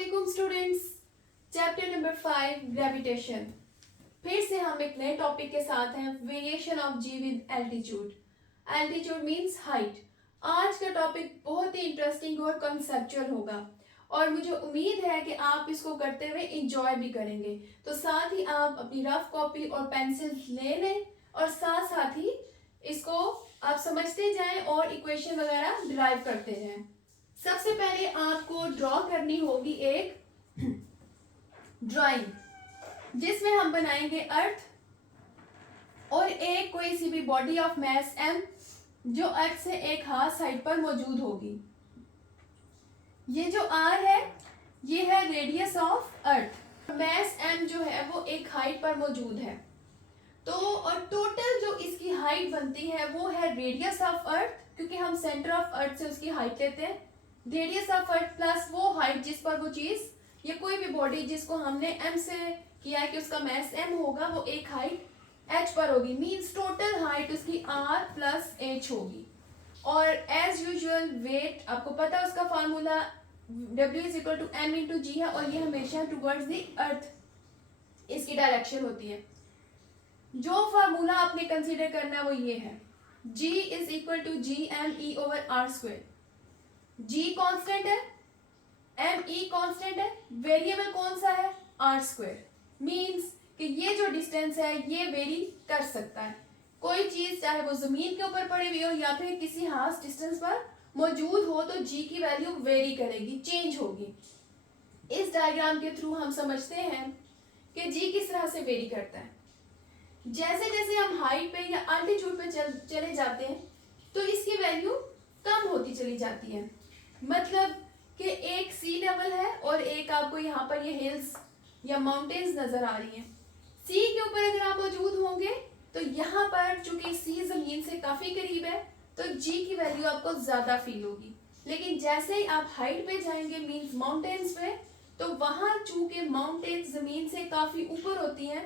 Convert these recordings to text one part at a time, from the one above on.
अस्सलाम students. Chapter number 5 gravitation. फिर से हम एक नए टॉपिक के साथ हैं, variation of G with altitude. Altitude means height. आज का टॉपिक बहुत ही इंटरेस्टिंग और कॉन्सेप्चुअल होगा और मुझे उम्मीद है कि आप इसको करते हुए इंजॉय भी करेंगे। तो साथ ही आप अपनी रफ कॉपी और पेंसिल ले लें और साथ साथ ही इसको आप समझते जाएं और इक्वेशन वगैरह डिराइव करते रहें। सबसे पहले आपको ड्रॉ करनी होगी एक ड्राइंग जिसमें हम बनाएंगे अर्थ और एक कोई सी भी बॉडी ऑफ मास m जो अर्थ से एक हाफ साइड पर मौजूद होगी। ये जो r है ये है radius of earth. Mass m जो है वो एक हाइट पर मौजूद है। तो और टोटल जो इसकी हाइट बनती है वो है रेडियस ऑफ अर्थ, क्योंकि हम सेंटर ऑफ अर्थ से उसकी हाइट लेते हैं। रेडियस ऑफ अर्थ प्लस वो हाइट जिस पर वो चीज या कोई भी बॉडी जिसको हमने m से किया है कि उसका मास m होगा, वो एक हाइट h पर होगी। मींस टोटल हाइट उसकी r प्लस h होगी। और एज यूजुअल वेट आपको पता है उसका formula W is equal to m into g है और ये हमेशा टूवर्ड्स द अर्थ इसकी डायरेक्शन होती है। जो फार्मूला आपने कंसीडर करना है वो ये है, G is equal to G M E over R square. G constant है, एम ई कांस्टेंट है, वेरिएबल कौन सा है आर स्क्वायर। मींस कि ये जो डिस्टेंस है ये वेरी कर सकता है। कोई चीज चाहे वो जमीन के ऊपर पड़ी हुई हो या फिर किसी हाफ डिस्टेंस पर मौजूद हो तो G की वैल्यू वेरी करेगी, चेंज होगी। इस डायग्राम के थ्रू हम समझते हैं कि G किस तरह से वेरी करता है। जैसे जैसे हम हाइट पे या अल्टीट्यूड पे चले जाते हैं तो इसकी वैल्यू कम होती चली जाती है। मतलब कि एक सी लेवल है और एक आपको यहाँ पर ये हिल्स या माउंटेन्स नजर आ रही हैं। सी के ऊपर अगर आप मौजूद होंगे तो यहाँ पर चूंकि सी जमीन से काफी करीब है तो जी की वैल्यू आपको ज्यादा फील होगी। लेकिन जैसे ही आप हाइट पे जाएंगे मींस माउंटेन्स पे, तो वहां चूंकि माउंटेन्स जमीन से काफी ऊपर होती हैं,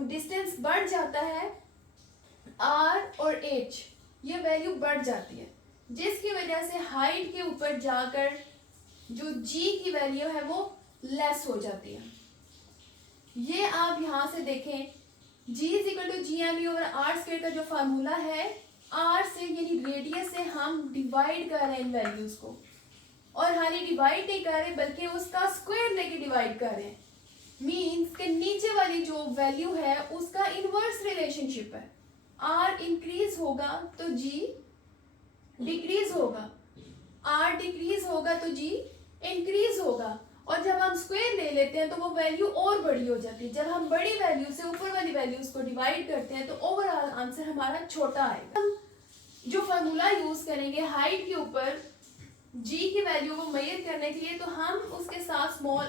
डिस्टेंस बढ़ जाता है आर और एच, ये वैल्यू बढ़ जाती है, जिसकी वजह से हाइट के ऊपर जाकर जो जी की वैल्यू है वो लेस हो जाती है। ये आप यहां से देखें, G is equal to G M E over R square का जो फार्मूला है, आर से यानी रेडियस से हम डिवाइड कर रहे हैं इन वैल्यूज को, और हाली डिवाइड नहीं कर रहे बल्कि उसका स्क्वायर लेके डिवाइड कर रहे हैं। मीन्स के नीचे वाली जो वैल्यू है उसका इनवर्स रिलेशनशिप है। आर इंक्रीज होगा तो जी डिक्रीज होगा, आर डिक्रीज होगा तो जी इंक्रीज होगा। और जब हम स्क्वायर ले लेते हैं तो वो वैल्यू और बड़ी हो जाती है। जब हम बड़ी वैल्यू से ऊपर वाली वैल्यूज को डिवाइड करते हैं तो ओवरऑल आंसर हमारा छोटा आएगा। हम जो फार्मूला यूज करेंगे हाइट के ऊपर जी की वैल्यू को मेजर करने के लिए, तो हम उसके साथ स्मॉल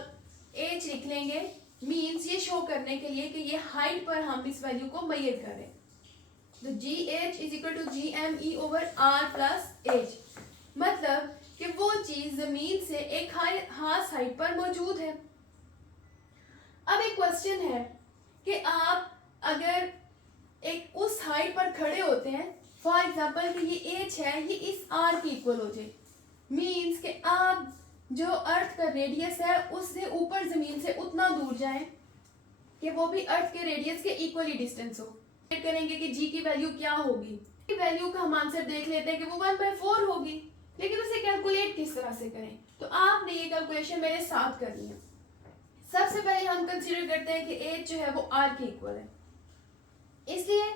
h लिख लेंगे। मीन्स ये शो करने के लिए कि ये हाइट पर हम इस वैल्यू को मेजर करें। तो G H is equal to G M E over R plus H, मतलब कि वो चीज जमीन से एक हाफ हाइट पर मौजूद है। अब एक क्वेश्चन है कि आप अगर एक उस हाइट पर खड़े होते हैं, फॉर एग्जांपल कि ये एच है ये इस आर की इक्वल हो जाए। मीन्स कि आप जो अर्थ का रेडियस है उससे ऊपर जमीन से उतना दूर जाएं कि वो भी अर्थ के रेडियस के इक्वली डिस्टेंस हो। करेंगे कि जी की वैल्यू क्या होगी। वैल्यू का हम आंसर देख लेते हैं कि वो 1/4 होगी, लेकिन उसे कैलकुलेट किस तरह से करें, तो आपने ये कैलकुलेशन मेरे साथ करनी है। सबसे पहले हम कंसीडर करते हैं कि एच जो है वो आर के इक्वल है, इसलिए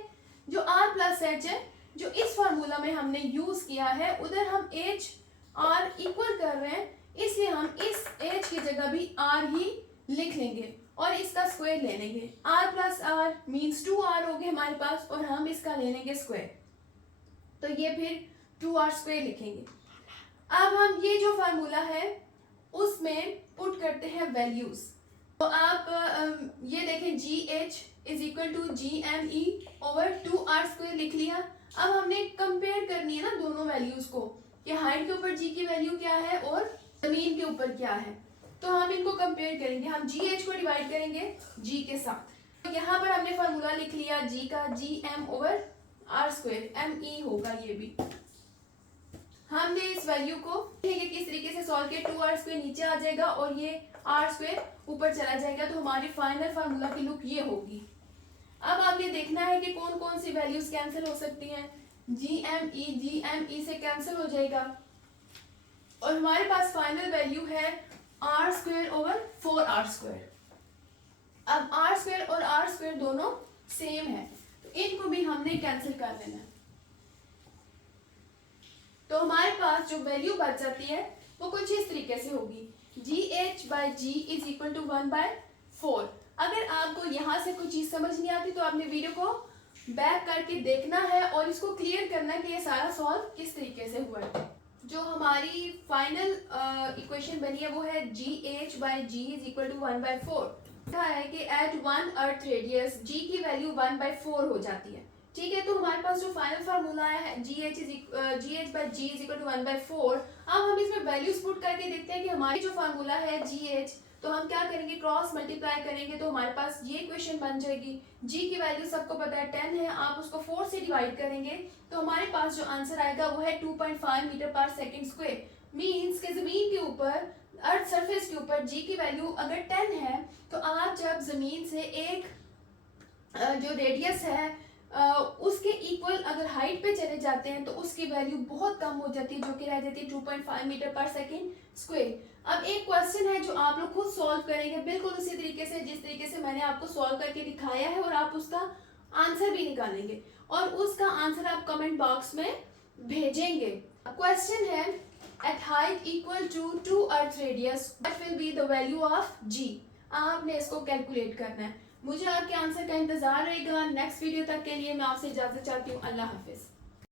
जो आर प्लस एच है जो इस फार्मूला में हमने यूज किया है उधर हम एच आर इक्वल कर रहे हैं, इसलिए हम इस एच की जगह भी आर ही लिख लेंगे और इसका स्क्वायर ले लेंगे। Are plus are means 2r हो गए हमारे पास और हम इसका ले लेंगे स्क्वायर, तो ये फिर 2r स्क्वायर लिखेंगे। अब हम ये जो फार्मूला है उसमें पुट करते हैं वैल्यूज। तो आप ये देखें G H is equal to G M E over 2r square लिख लिया। अब हमने कंपेयर करनी है ना दोनों वैल्यूज को कि हाइट के ऊपर जी की वैल्यू क्या है और जमीन के ऊपर क्या है, तो हम इनको कंपेयर करेंगे। हम जी एच को डिवाइड करेंगे जी के साथ, तो यहाँ पर हमने फार्मूला लिख लिया जी का, G M over R square, M E होगा ये भी। हमने इस वैल्यू को देखेंगे किस तरीके से सॉल्व किया। 2r² नीचे आ जाएगा और ये r² ऊपर चला जाएगा, तो हमारी फाइनल फार्मूला की लुक ये होगी। अब आपने देखना है कि कौन कौन सी वैल्यूज कैंसिल हो सकती हैं। GME से कैंसिल हो जाएगा और हमारे पास फाइनल वैल्यू है r² ओवर 4r²। अब r² और r² दोनों सेम है, तो इनको भी हमने कैंसिल कर देना है। तो हमारे पास जो वैल्यू बच जाती है वो कुछ इस तरीके से होगी, GH/G इज इक्वल टू 1/4। अगर आपको यहाँ से कोई चीज़ समझ नहीं आती तो आपने वीडियो को बैक करके देखना है और इसको क्लियर करना है कि ये सारा सॉल्व किस तरीके से हुआ है। जो हमारी फाइनल इक्वेशन बनी है वो है GH/G इज इक्वल टू 1/4। कहा है कि एट 1 अर्थ रेडियस G की वैल्यू 1/4 हो जाती है। ठीक है, तो हमारे पास जो फाइनल फार्मूला है GH/G इज इक्वल टू 1/4। अब हम इसमें वैल्यूज पुट करके देखते हैं कि हमारी जो फार्मूला है GH, तो हम क्या करेंगे, क्रॉस मल्टीप्लाई करेंगे तो हमारे पास ये इक्वेशन बन जाएगी। G की वैल्यू सबको पता है 10 है, आप उसको 4 से डिवाइड करेंगे तो हमारे पास जो आंसर आएगा वो है 2.5 मीटर पर सेकेंड स्क्वायर। मीन्स के जमीन के ऊपर, अर्थ सरफेस के ऊपर G की वैल्यू अगर 10 है तो आप जब जमीन से एक जो रेडियस है उसके इक्वल अगर हाइट पे चले जाते हैं तो उसकी वैल्यू बहुत कम हो जाती है, जो कि रह जाती है 2.5 मीटर पर सेकेंड स्क्वायर। अब एक क्वेश्चन है जो आप लोग खुद सॉल्व करेंगे बिल्कुल उसी तरीके से जिस तरीके से मैंने आपको सॉल्व करके दिखाया है, और आप उसका आंसर भी निकालेंगे और उसका आंसर आप कमेंट बॉक्स में भेजेंगे। क्वेश्चन है, at height equal to 2 earth radius what will be the value of G। आपने इसको कैलकुलेट करना है। मुझे आपके आंसर का इंतजार रहेगा। नेक्स्ट वीडियो तक के लिए मैं आपसे इजाजत चाहती हूँ। अल्लाह हाफिज।